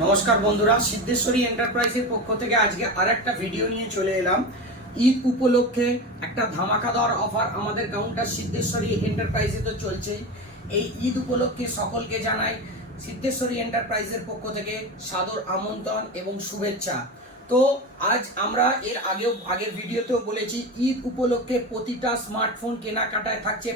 নমস্কার বন্ধুরা, সিদ্ধেশ্বরী এন্টারপ্রাইজের পক্ষ থেকে আজকে আরেকটা ভিডিও নিয়ে চলে এলাম। ঈদ উপলক্ষে একটা ধামাকাদার অফার আমাদের কাউন্টার সিদ্ধেশ্বরী এন্টারপ্রাইজে তো চলছে। এই ঈদ উপলক্ষে সকলকে জানাই সিদ্ধেশ্বরী এন্টারপ্রাইজের পক্ষ থেকে সাদর আমন্ত্রণ এবং শুভেচ্ছা। তো আজ আমরা আগের ভিডিওতেও বলেছি, ঈদ উপলক্ষে প্রতিটা স্মার্টফোন কেনাকাটায় থাকছে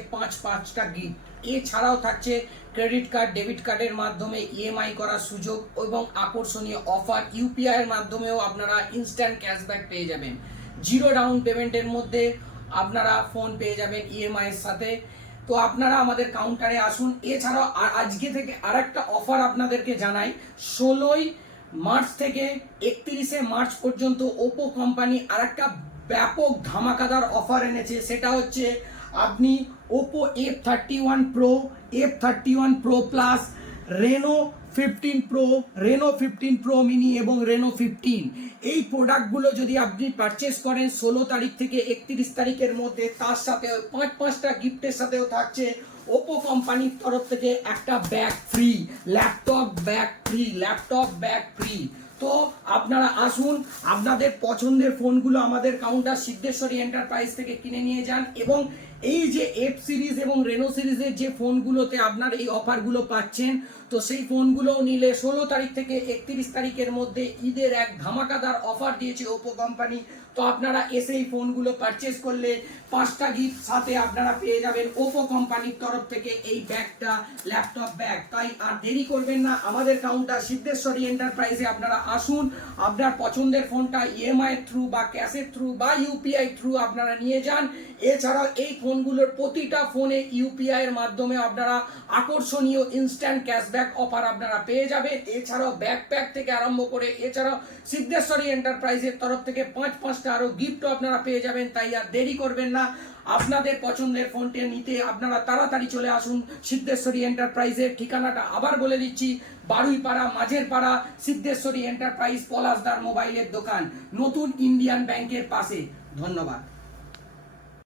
পাঁচটা গিফট। এছাড়াও থাকছে ক্রেডিট কার্ড, ডেবিট কার্ডের মাধ্যমে ইএমআই করার সুযোগ এবং আকর্ষণীয় অফার। ইউপিআই এর মাধ্যমেও আপনারা ইনস্ট্যান্ট ক্যাশব্যাক পেয়ে যাবেন। জিরো ডাউন পেমেন্টের মধ্যে আপনারা ফোন পেয়ে যাবেন ইএমআই এর সাথে। তো আপনারা আমাদের কাউন্টারে আসুন। এছাড়াও আজকে থেকে আরেকটা অফার আপনাদেরকে জানাই। 16ই মার্চ থেকে 31শে মার্চ পর্যন্ত ওপো কোম্পানি আরেকটা ব্যাপক ধামাকাদার অফার এনেছে। সেটা হচ্ছে আপনি Oppo F31 Pro, F31 Pro Plus, Reno 15 pro mini এবং রেনো 15 এই প্রোডাক্টগুলো যদি আপনি পারচেস করেন 16 তারিখ থেকে 31 তারিখের মধ্যে, তার সাথে পাঁচটা গিফটের সাথেও থাকছে ওপো কোম্পানির তরফ থেকে একটা bag free, laptop bag free. তো আপনারা আসুন, আপনাদের পছন্দের ফোনগুলো আমাদের কাউন্টার সিদ্ধেশ্বরী এন্টারপ্রাইজ থেকে কিনে নিয়ে যান। এবং এই যে এফ সিরিজ এবং রেনো সিরিজের যে ফোনগুলোতে আপনার এই অফারগুলো পাচ্ছেন, তো সেই ফোনগুলোও নিলে 16 তারিখ থেকে 31 তারিখের মধ্যে ঈদের এক ধামাকাদার অফার দিয়েছে ওপো কোম্পানি। তো আপনারা এসে এই ফোনগুলো পারচেস করলে 5টা গিফট সাথে আপনারা পেয়ে যাবেন ওপো কোম্পানির তরফ থেকে এই ব্যাগটা, ল্যাপটপ ব্যাগ। তাই আর দেরি করবেন না, আমাদের কাউন্টার সিদ্ধেশ্বরী এন্টারপ্রাইজে আপনারা আসুন। আপনার পছন্দের ফোনটা ইএমআই থ্রু বা ক্যাশের থ্রু বা ইউপিআই থ্রু আপনারা নিয়ে যান। এছাড়াও এই ফোনগুলোর প্রতিটা ফোনে ইউপিআই এর মাধ্যমে আপনারা আকর্ষণীয় ইনস্ট্যান্ট ক্যাশব্যাক অফার আপনারা পেয়ে যাবেন। এছাড়াও ব্যাকপ্যাক থেকে আরম্ভ করে এছাড়াও সিদ্ধেশ্বরী এন্টারপ্রাইজের তরফ থেকে পাঁচটা আরো গিফটও আপনারা পেয়ে যাবেন। তাই আর দেরি করবেন না, আপনাদের পছন্দের ফোনটি নিতে আপনারা তাড়াতাড়ি চলে আসুন সিদ্ধেশ্বরী এন্টারপ্রাইজের। ঠিকানাটা আবার বলে দিচ্ছি, বারুইপাড়া মাঝের পাড়া, সিদ্ধেশ্বরী এন্টারপ্রাইজ, পলাশদার মোবাইলের দোকান, নতুন ইন্ডিয়ান ব্যাংকের পাশে। ধন্যবাদ।